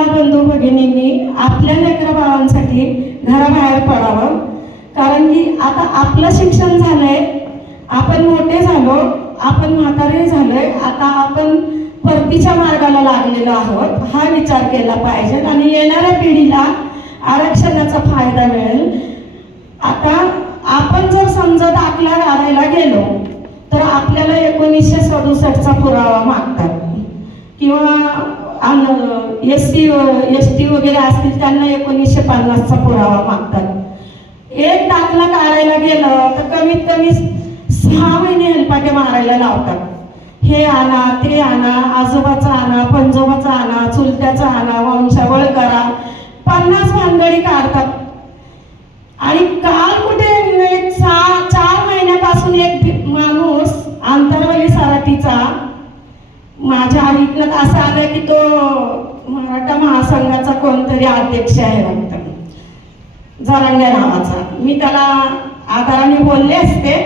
आपल्या बंधू भगिनींनी आपल्या लेकरा बाळांसाठी घराबाहेर पडावं. कारण की आता आपलं शिक्षण झालंय आपण मोठे झालो आपण म्हातारे झालोय आता आपण परतीच्या मार्गाला लागलेलो आहोत. हा विचार केला पाहिजे आणि येणाऱ्या पिढीला आरक्षणाचा फायदा मिळेल. आता आपण जर समजा दाखला काढायला गेलो तर आपल्याला एकोणीसशे सदुसष्टचा पुरावा मागतात. किंवा एस टी एस टी वगैरे असतील त्यांना एकोणीसशे पन्नासचा पुरावा मागतात. एक दाखला काढायला गेलं तर कमीत कमी सहा महिने हेलपाटे मारायला लावतात. हे आणा ते आणा आजोबाचा आणा पंजोबाचा आणा चुलत्याचा आणा वंशावळ करा. पन्नास भानगडी काढतात. आणि काल कुठे एक सहा चार महिन्यापासून एक माणूस आंतरवली सराटीचा माझ्या ऐकण्यात असं आलं की तो मराठा महासंघाचा कोणतरी अध्यक्ष आहे वाटतं. जरांगे नावाचा. मी त्याला आधाराने बोलले असते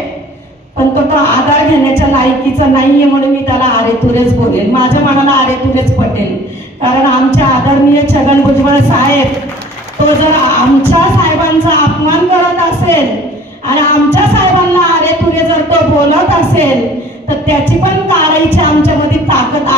पण तो तो आधार घेण्याच्या लायकीचा नाहीये म्हणून मी त्याला आरेतुरेच बोलेन. माझ्या मनाला आरेतुरेच पटेल. कारण आमच्या आदरणीय छगन भुजबळ साहेब तो जर आमच्या साहेबांचा अपमान करत असेल आणि आमच्या साहेबांना आरे तुरे जर तो बोलत असेल तर त्याची पण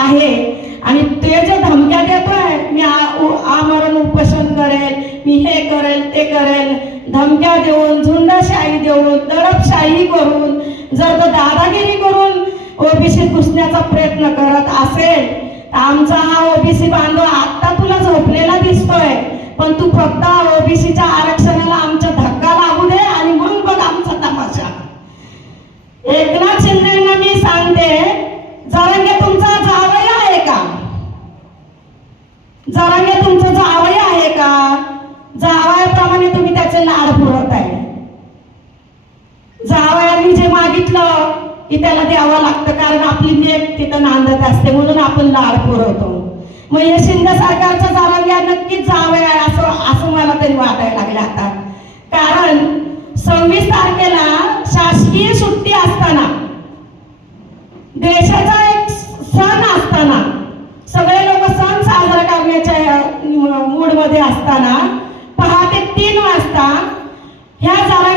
आहे. आणि ते जे धमक्या देतोय मी आमरण उपोषण करेल मी हे करेल ते करेल. धमक्या देऊन झुंडशाही देऊन दडपशाही करून जर तो दादागिरी करून ओबीसी घुसण्याचा प्रयत्न करत असेल तर आमचा हा ओबीसी बांधव आत्ता तुला झोपलेला दिसतोय. पण तू फक्त ओबीसीच्या आरक्षणाला आपल्याला द्यावं लागतं कारण आपली नेक तिथं नांदत असते म्हणून आपण लाड पुरवतो. मग या शिंदे सरकारच्या जावया नक्कीच जावं असं असं मला तरी वाटायला लागलं आता. कारण सव्वीस तारखेला शासकीय सुट्टी असताना देशाचा एक सण असताना सगळे लोक सण साजरा करण्याच्या मूडमध्ये असताना पहाटे तीन वाजता ह्या जागा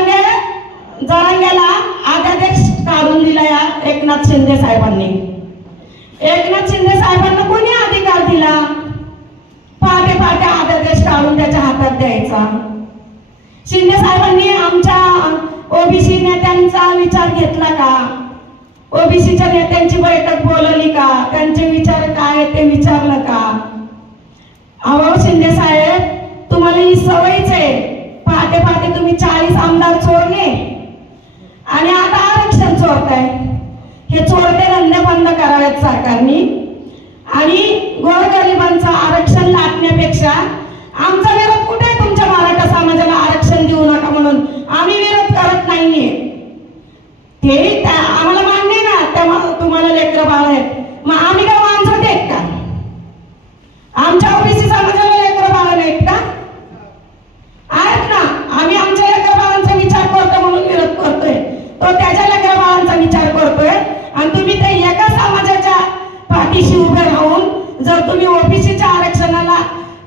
जरांग्याला अध्यादेश काढून दिला या एकनाथ शिंदे साहेबांनी. एकनाथ शिंदे साहेबांना कोणी अधिकार दिला? पहाटे पहाटे अध्यादेश काढून त्याच्या हातात द्यायचा. शिंदे साहेबांनी आमच्या ओबीसी नेत्यांचा विचार घेतला का? ओबीसीच्या नेत्यांची बैठक बोलवली का? त्यांचे विचार काय ते विचारलं का? अहो शिंदे साहेब तुम्हाला ही सवयच आहे. पहाटे पहाटे तुम्ही चाळीस आमदार चोरले. आणि आता आरक्षण चोरताय. हे चोरटे धंदे बंद करावेत सरकारनी. आणि गोरगरिबांचं आरक्षण लाटण्यापेक्षा आमचा विरोध जर तुम्ही ओबीसीच्या आरक्षणाला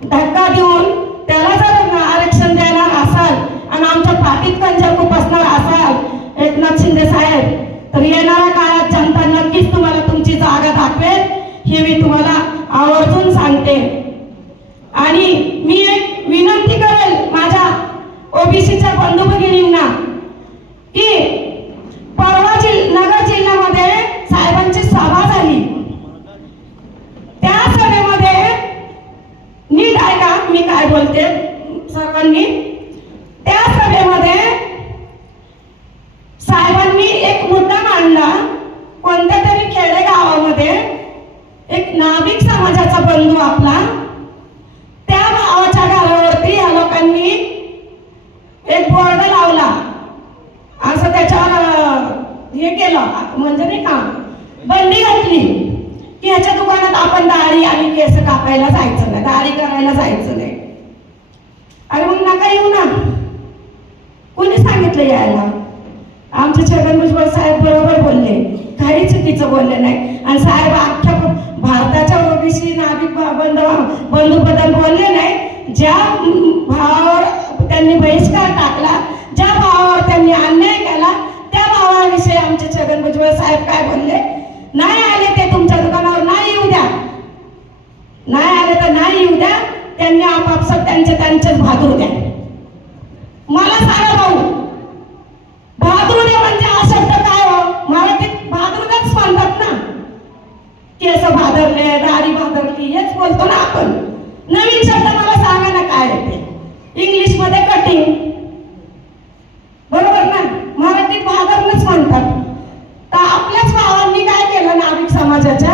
धक्का देऊन त्याला जर आरक्षण देणार असाल आणि आमच्या पाठीत कंजर असणार असाल एकनाथ शिंदे साहेब तर येणाऱ्या काळात जनता नक्कीच तुम्हाला तुमची जागा दाखवेल हे मी तुम्हाला आवर्जून सांगते. आणि मी एक विनंती करेल माझ्या ओबीसीच्या बंधू भगिनींना की परवा जिल नगर जिल्ह्यामध्ये साहेबांची सभा झाली त्या सभेमध्ये नीट ऐका मी काय बोलते सर्वांनी त्या सभेमध्ये साहेबांनी एक मुद्दा मांडला. कोणत्या तरी खेडेगावामध्ये एक नाभिक समाजाचा बंधू आपला. त्या भावाच्या घरावरती या लोकांनी एक बोर्ड लावला. असं त्याच्यावर हे केलं. म्हणजे नाही का? बंदी घातली. की ह्याच्या दुकानात आपण दाढी आणि केस कापायला जायचं नाही. दाढी करायला जायचं नाही. अरे मग नका येऊ ना. कोणी सांगितलं यायला? आमचे छगन भुजबळ साहेब बरोबर बोलले. काही चुकीचं बोलले नाही. आणि साहेब अख्ख्या भारताच्या ओबीसी नाभिक बंधू बंधूबद्दल बोलले नाही. ज्या भावावर त्यांनी बहिष्कार टाकला ज्या भावावर त्यांनी अन्याय केला त्या भावाविषयी आमचे छगन भुजबळ साहेब काय बोलले? नाही आले ते तुमच्या दुकानावर नाही येऊ द्या. नाही आले तर नाही येऊ द्या. त्यांनी आपापसात त्यांचे त्यांच्याच भागू द्या. मला सांगा भाऊ बहादुरी म्हणजे हा शब्द काय हो? मराठीत भादरूलाच म्हणतात ना. केस भादरले दाढी भादरली हेच बोलतो ना आपण. नवीन शब्द मला सांगा ना काय येते? ते इंग्लिशमध्ये कटिंग बरोबर ना मराठीत भादरलंच म्हणतात तर आपल्याच भावांनी काय केलं नाभिक समाजाच्या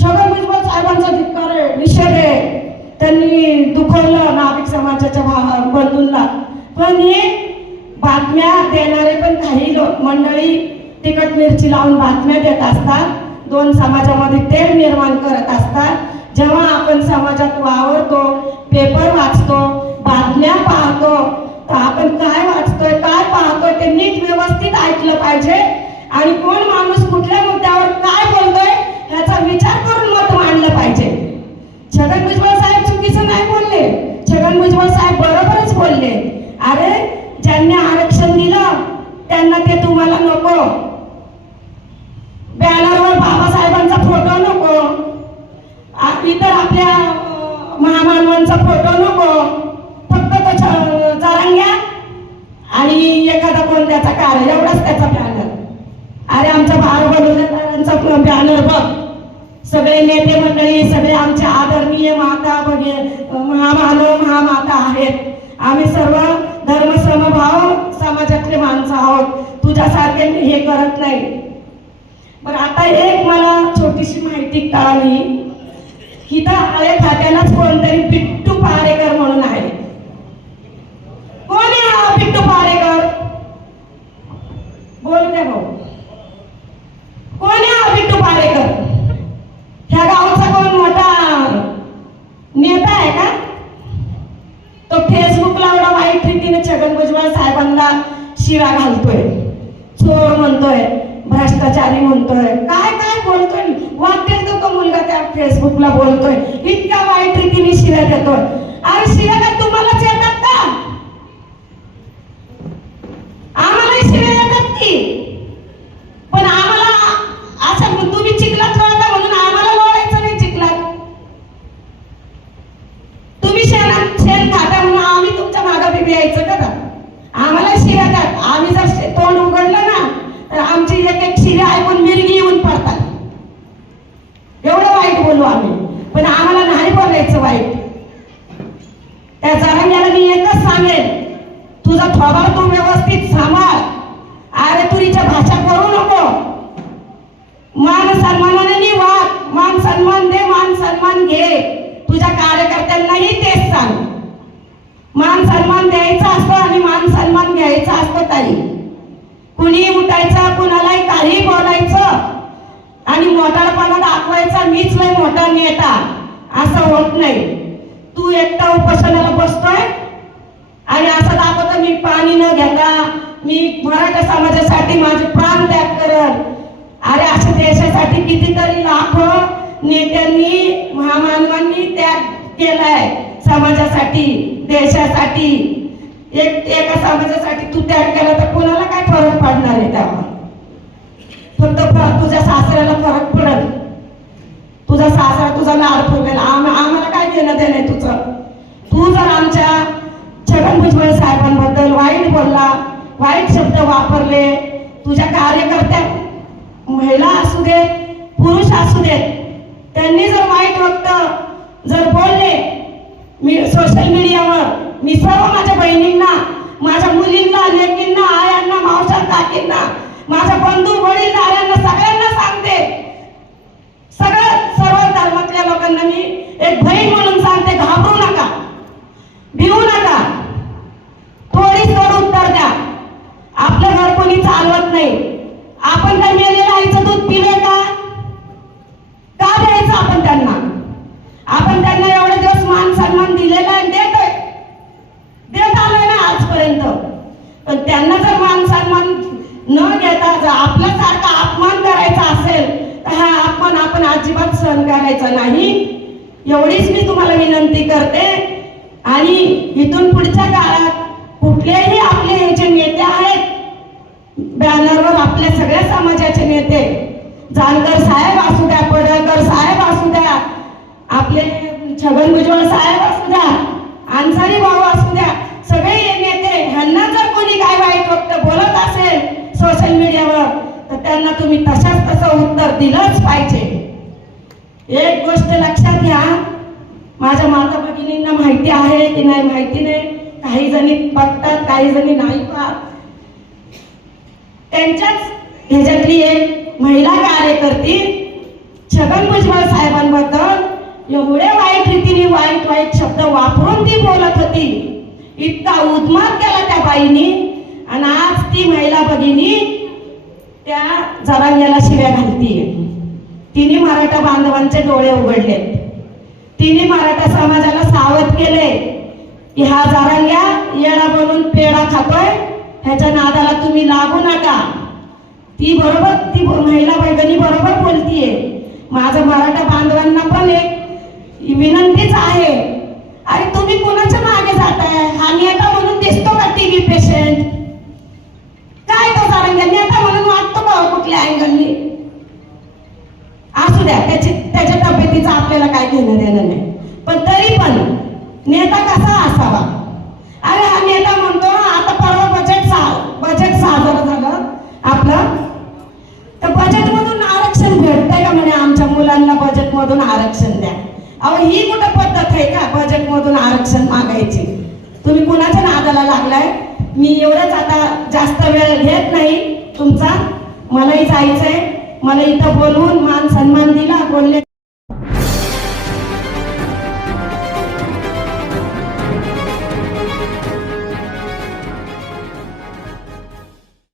छगन भुजबळ साहेबांचा धिक्कार आहे निषेध आहे त्यांनी दुखवलं नाभिक समाजाच्या भावा बंधूंना पण हे बातम्या देणारे पण काही लोक मंडळी तिखट मिरची लावून बातम्या देत असतात. दोन समाजामध्ये तेढ निर्माण करत असतात. जेव्हा आपण समाजात वावरतो पेपर वाचतो बातम्या पाहतो तर आपण काय वाचतोय काय पाहतोय ते नीट व्यवस्थित ऐकलं पाहिजे. आणि कोण माणूस कुठल्या मुद्द्यावर काय बोलतोय याचा विचार करून मत मांडलं पाहिजे. छगन भुजबळ साहेब चुकीचं नाही बोलले. छगन भुजबळ साहेब बरोबरच बोलले. अरे ज्यांनी आरक्षण त्यांना ते तुम्हाला नको. बॅनरवर बाबासाहेबांचा फोटो नको. इतर आपल्या महामानवांचा फोटो नको. फक्त तो जरांग्या आणि एखादा कोण त्याचा कार एवढाच त्याचा बॅनर. अरे आमच्या भार बलुतेदारांचा बॅनर बघ. सगळे नेते मंडळी सगळे आमचे आदरणीय माता वगैरे महामानव महामाता आहेत. आम्ही सर्व धर्म समभाव समाजातले माणसं आहोत तुझ्यासारखे हे करत नाही पण आता एक मला छोटीशी माहिती कळाली. की तर आळे खात्यालाच कोणतरी बिट्टू पारेकर म्हणून आहे. कोण आहे हा बिट्टू पारेकर? बोल द्या भाऊ. कोण आहे हा बिट्टू पारेकर? ह्या गावचा कोण मोठा नेता आहे का? तो फेसबुकला एवढा वाईट रीतीने छगन भुजबळ साहेबांना शिरा घालतोय. चोर म्हणतोय. भ्रष्टाचारी म्हणतोय. काय काय बोलतोय? वाटेल तो तो मुलगा त्या फेसबुकला बोलतोय. इतक्या वाईट रीतीने शिव्या देतोय. अरे शिव्या काय तुम्हालाच येतात का आम्हाला शिव्या येतात की पण आम्हाला असं तुम्ही चिखलात लोळता म्हणून आम्हाला लोळायचं नाही चिखलात तुम्ही शेणात शेण खाता म्हणून आम्ही तुमच्या मागं बिबी यायचं का आम्हाला शिव्या द्यात आम्ही जर शे- तोंड उघडलं ना तर आमची एक एक शिव्या ऐकून मिरगी येऊन पडतात एवढं वाईट बोलू आम्ही पण आम्हाला नाही बोलायचं वाईट त्या जरांग्याला मी एकच सांगेन तुझा थोबाड तू व्यवस्थित सांभाळ अरे तुरीच्या भाषा करू नको मान सन्मानाने वाग मान सन्मान दे मान सन्मान घे तुझ्या कार्यकर्त्यांनाही तेच सांग मान सन्मान द्यायचा असतो आणि मान सन्मान घ्यायचा असतो ताई कुणी उठायचं कुणालाही काही बोलायचं. आणि मोठापणा दाखवायचा मीच नाही मोठा नेता. असं होत नाही. तू एकटा उपोषणाला बसतोय? आणि असं दाखवतो मी पाणी न घेता मी मराठा समाजासाठी माझे प्राण त्याग करत. अरे अशा देशासाठी कितीतरी लाखो नेत्यांनी महामानवांनी त्याग केलाय समाजासाठी देशासाठी. एक एका समाजासाठी तू त्याग केला तर कोणाला काय फरक पडणार आहे त्यावर? फक्त फ- तुझ्या सासऱ्याला फरक पडत तुझा सासरा तुझा लाड फुगेल. आम्हाला काय देणं देणं आहे तुझं? तू जर आमच्या छगन भुजबळ साहेबांबद्दल वाईट बोलला वाईट शब्द वापरले तुझ्या कार्यकर्त्या महिला असू दे पुरुष असू देत त्यांनी जर वाईट वक्त जर बोलले मी सोशल मीडियावर मी सर्व माझ्या बहिणींना माझ्या मुलींना लेकींना आयांना मावशा काकींना माझ्या बंधू वडील आयांना सगळ्यांना सांगते सगळं सर्व धर्मातल्या लोकांना मी एक बहीण म्हणून सांगते घाबरू नका भिवू नका थोडी सोड उत्तर द्या आपलं घर कोणी चालवत नाही आपण काय मेलेलं आईचं दूध पिले का का द्यायचं आपण त्यांना आपण त्यांना एवढे दिवस मान सन्मान दिलेला आहे देतोय देत आलोय ना आजपर्यंत. पण त्यांना जर मान सन्मान न घेता जर आपल्यासारखा अपमान करायचा असेल तर हा अपमान आपण अजिबात सहन करायचा नाही. एवढीच मी तुम्हाला विनंती करते. आणि इथून पुढच्या काळात कुठलेही आपले हे जे नेते आहेत बॅनरवर आपल्या सगळ्या समाजाचे नेते जानकर साहेब असू द्या पडळकर साहेब असू द्या आपले छगन भुजबळ साहेब सोशल मीडियावर तर त्यांना तुम्ही तशाच तसं उत्तर दिलंच पाहिजे. एक गोष्ट लक्षात घ्या माझ्या माता भगिनींना माहिती आहे की नाही माहिती नाही काही जणी बघतात काही जणी नाही पाहत. त्यांच्याच ह्याच्यातली एक महिला कार्यकर्ती छगन भुजबळ साहेबांबद्दल एवढे वाईट रीतीने वाईट वाईट शब्द वापरून ती बोलत होती. इतका उद्मात केला त्या बाईनी. आणि आज ती महिला भगिनी त्या जरांग्याला शिव्या घालतीये. तिने मराठा बांधवांचे डोळे उघडलेत. तिने मराठा समाजाला सावध केले की हा जारांग्या येडा बनून पेढा खातोय. ह्याच्या नादाला तुम्ही लागू नका. ती बरोबर ती महिला बैगणी बरोबर बोलतीये. माझं मराठा बांधवांना पण एक विनंतीच आहे. अरे तुम्ही कोणाच्या मागे जाताय? हा नेता म्हणून दिसतो का टीव्ही पेशंट आपल्या अँगलने. अँगलनी असू द्या त्याची त्याच्या तब्येतीचं आपल्याला काय घेणं देणं नाही. पण तरी पण नेता कसा असावा? अरे हा नेता म्हणतो आता परवा बजेट सा बजेट सादर झालं आपलं. तर बजेट मधून आरक्षण भेटतंय का म्हणे आमच्या मुलांना बजेट मधून आरक्षण द्या? अहो ही कुठं पद्धत आहे का बजेट मधून आरक्षण मागायची? तुम्ही कुणाच्या नादाला लागलाय? मी एवढंच आता जास्त वेळ घेत नाही तुमचा. मलाही जायचंय. मला इथं बोलवून मान सन्मान दिला. बोलले